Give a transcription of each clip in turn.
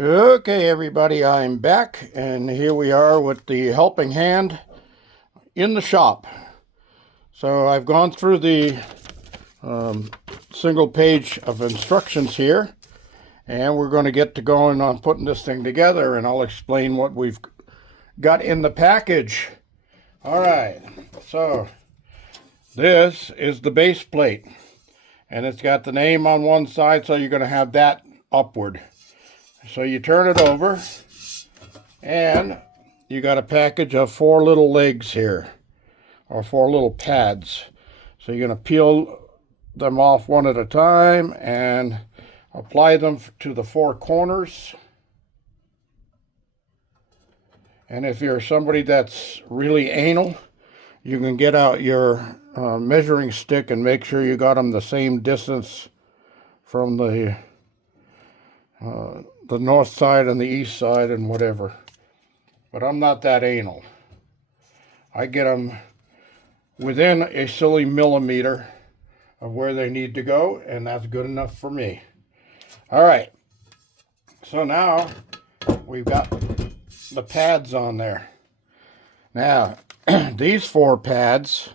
Okay, everybody, I'm back, and here we are with the helping hand in the shop. So I've gone through the single page of instructions here, and we're going to get to going on putting this thing together, and I'll explain what we've got in the package. All right, so this is the base plate, and it's got the name on one side, so you're going to have that upward. So you turn it over, and you got a package of 4 little legs here, or 4 little pads. So you're going to peel them off one at a time and apply them to the 4 corners. And if you're somebody that's really anal, you can get out your measuring stick and make sure you got them the same distance from the north side and the east side and whatever. But I'm not that anal. I get them within a silly millimeter of where they need to go, and that's good enough for me. All right, so now we've got the pads on there. Now, these 4 pads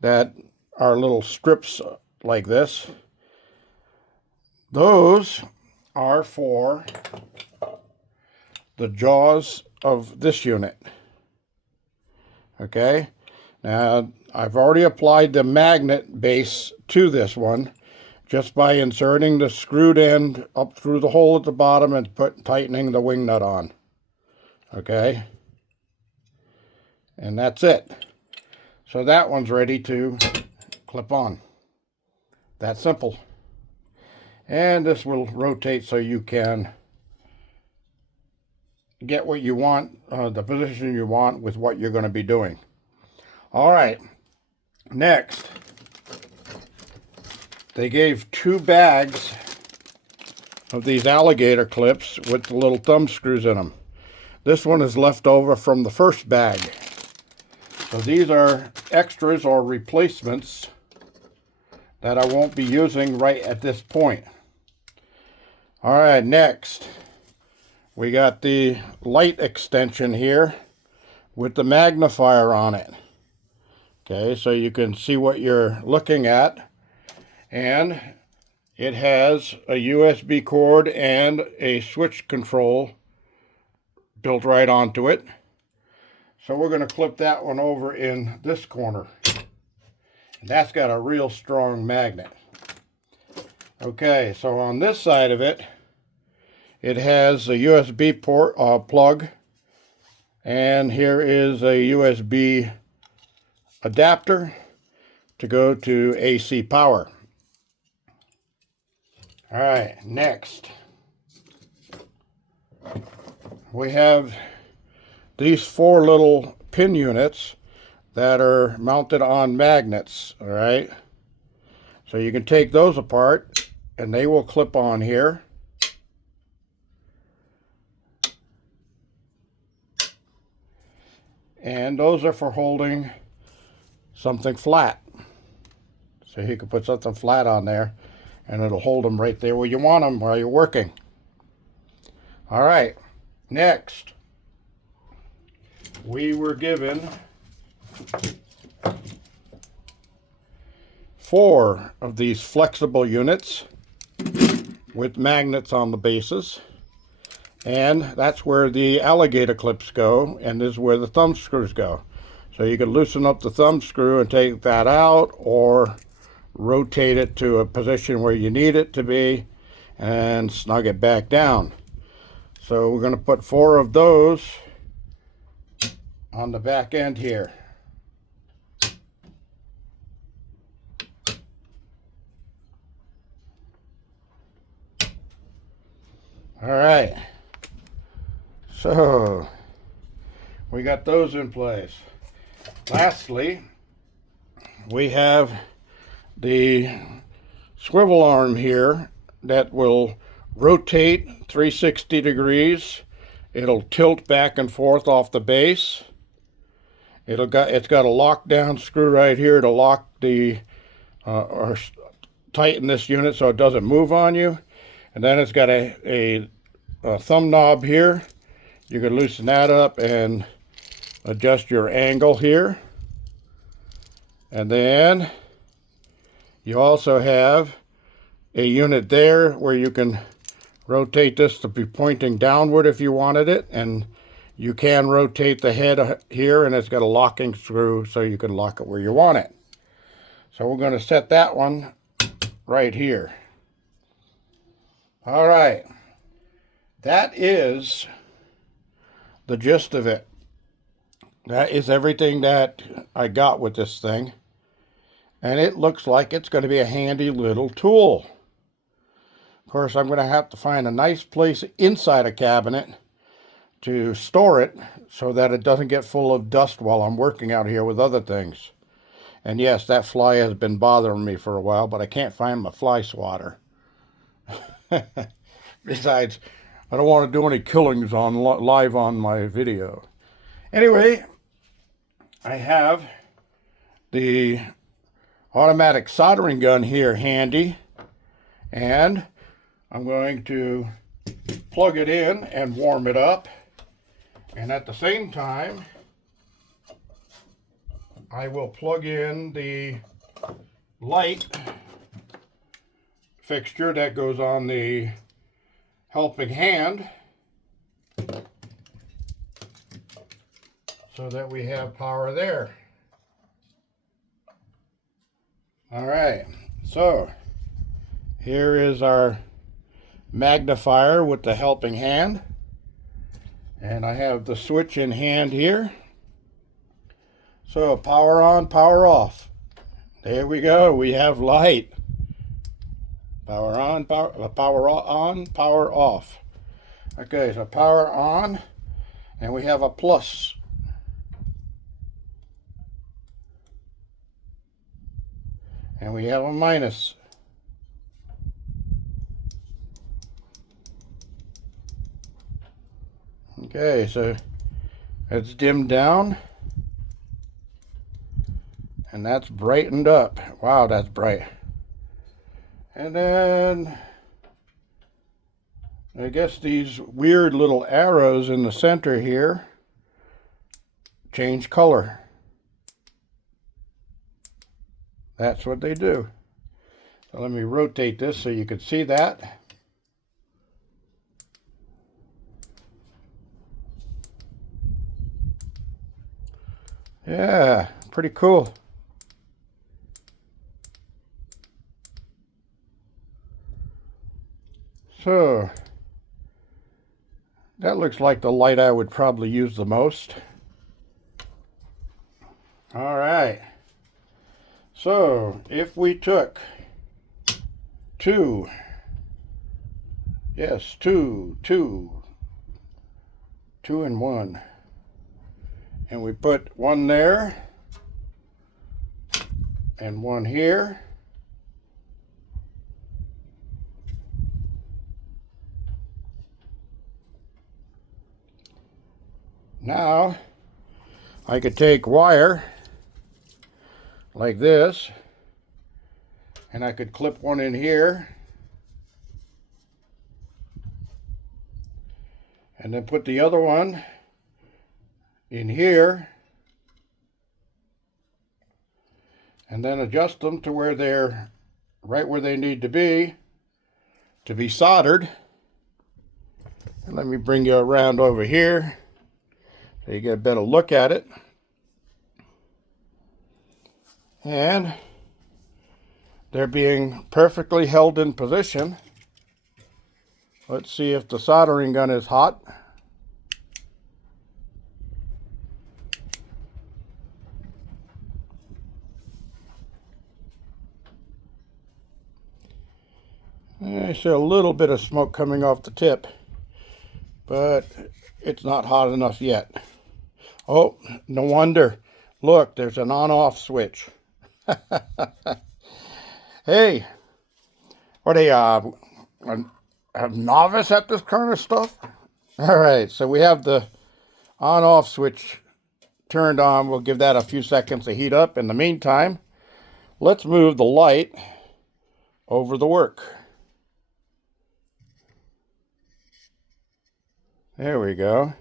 that are little strips like this, those are for the jaws of this unit. Okay, now I've already applied the magnet base to this one just by inserting the screwed end up through the hole at the bottom and tightening the wing nut on. Okay, and that's it. So that one's ready to clip on. That's simple. And this will rotate so you can get what you want, the position you want with what you're going to be doing. All right, next, they gave 2 bags of these alligator clips with the little thumb screws in them. This one is left over from the first bag. So these are extras or replacements that I won't be using right at this point. All right, next, we got the light extension here with the magnifier on it. Okay, so you can see what you're looking at. And it has a USB cord and a switch control built right onto it. So we're going to clip that one over in this corner. And that's got a real strong magnet. Okay, so on this side of it, it has a USB port plug, and here is a USB adapter to go to AC power. All right, next, we have these 4 little pin units that are mounted on magnets, all right? So you can take those apart, and they will clip on here. And those are for holding something flat. So you can put something flat on there, and it'll hold them right there where you want them while you're working. All right, next, we were given 4 of these flexible units with magnets on the bases. And that's where the alligator clips go, and this is where the thumb screws go. So you can loosen up the thumb screw and take that out, or rotate it to a position where you need it to be and snug it back down. So we're going to put 4 of those on the back end here. All right. So we got those in place. Lastly, we have the swivel arm here that will rotate 360 degrees. It'll tilt back and forth off the base. It's got a lockdown screw right here to lock the or tighten this unit so it doesn't move on you. And then it's got a thumb knob here. You can loosen that up and adjust your angle here. And then you also have a unit there where you can rotate this to be pointing downward if you wanted it, and you can rotate the head here, and it's got a locking screw so you can lock it where you want it. So we're going to set that one right here. All right, that is the gist of it. That is everything that I got with this thing, and it looks like it's going to be a handy little tool. Of course, I'm going to have to find a nice place inside a cabinet to store it so that it doesn't get full of dust while I'm working out here with other things. And yes, that fly has been bothering me for a while, but I can't find my fly swatter. Besides, I don't want to do any killings on live on my video. Anyway, I have the automatic soldering gun here handy, and I'm going to plug it in and warm it up, and at the same time I will plug in the light fixture that goes on the helping hand so that we have power there. All right, so here is our magnifier with the helping hand, and I have the switch in hand here. So power on, power off. There we go, we have light. Power on, power on, power off. Okay, so power on, and we have a plus. And we have a minus. Okay, so it's dimmed down, and that's brightened up. Wow, that's bright. And then I guess these weird little arrows in the center here change color. That's what they do. So let me rotate this so you can see that. Yeah, pretty cool. So that looks like the light I would probably use the most. All right. So if we took two and one, and we put one there and one here, now I could take wire like this, and I could clip one in here, and then put the other one in here, and then adjust them to where they're right where they need to be soldered. And let me bring you around over here so you get a better look at it. And they're being perfectly held in position. Let's see if the soldering gun is hot. I see a little bit of smoke coming off the tip, but it's not hot enough yet. Oh, no wonder. Look, there's an on-off switch. Hey, are they a novice at this kind of stuff? All right, so we have the on-off switch turned on. We'll give that a few seconds to heat up. In the meantime, let's move the light over the work. There we go.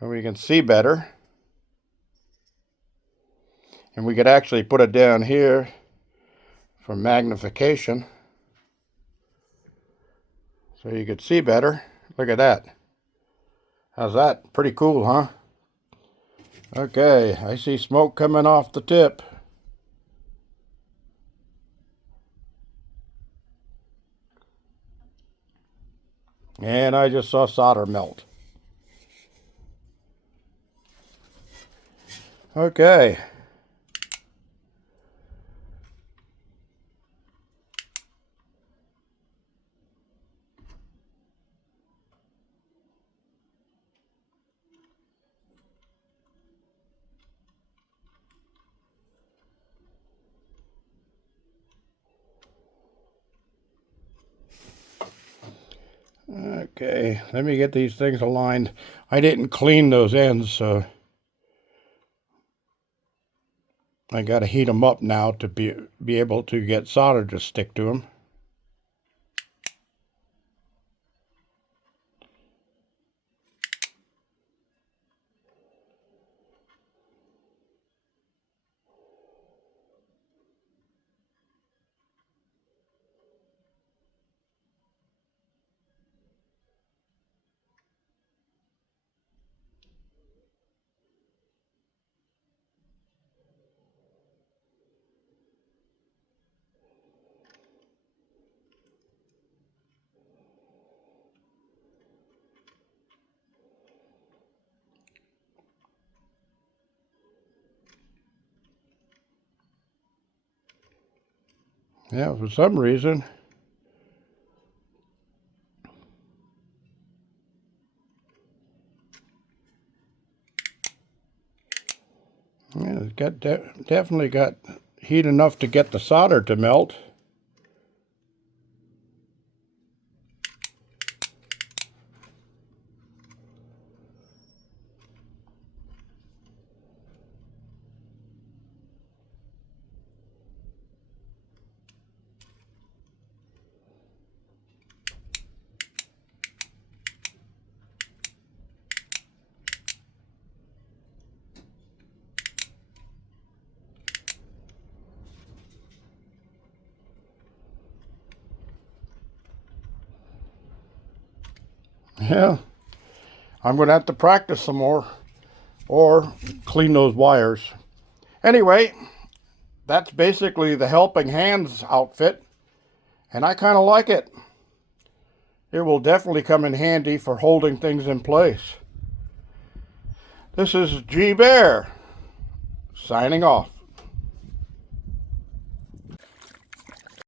And we can see better. And we could actually put it down here for magnification, so you could see better. Look at that. How's that? Pretty cool, huh? Okay, I see smoke coming off the tip. And I just saw solder melt. Okay. Okay, let me get these things aligned. I didn't clean those ends, so I got to heat them up now to be able to get solder to stick to them. Yeah, for some reason, yeah, it's got definitely got heat enough to get the solder to melt. Yeah, I'm going to have to practice some more or clean those wires. Anyway, that's basically the Helping Hands outfit, and I kind of like it. It will definitely come in handy for holding things in place. This is G Bear, signing off.